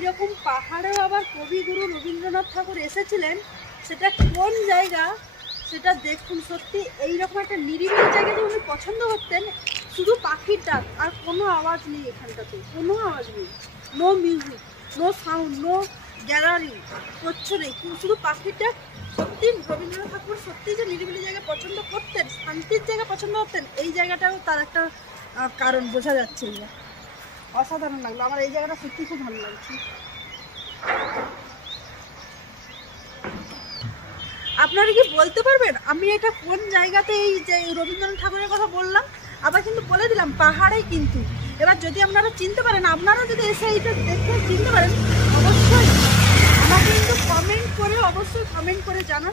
এইরকম পাহাড়েও আবার কবিগুরু রবীন্দ্রনাথ ঠাকুর এসেছিলেন, সেটা কোন জায়গা সেটা দেখুন। সত্যি এইরকম একটা নিরিবিলি জায়গা যে উনি পছন্দ করতেন, শুধু পাখির ডাক আর কোনো আওয়াজ নেই, এখানটাতে কোনো আওয়াজ নেই, no music, no sound, no gallery, কিচ্ছু নেই, শুধু পাখির ডাক। সত্যি রবীন্দ্রনাথ ঠাকুর সত্যি যে নিরিবিলি জায়গা পছন্দ করতেন, শান্তির জায়গা পছন্দ করতেন, এই জায়গাটাও তার একটা কারণ বোঝা যাচ্ছে। অসাধারণ লাগলো আমার, এই জায়গাটা সত্যি খুব ভালো লাগছে। আপনারা কি বলতে পারবেন আমি এটা কোন জায়গাতে এই যে রবীন্দ্রনাথ ঠাকুরের কথা বললাম? আবার কিন্তু বলে দিলাম পাহাড়ে কিন্তু। এবার যদি আপনারা চিনতে পারেন, আপনারা যদি এসে এইটা দেখে চিনতে পারেন, অবশ্যই আমাকে কিন্তু কমেন্ট করে, অবশ্যই কমেন্ট করে জানান।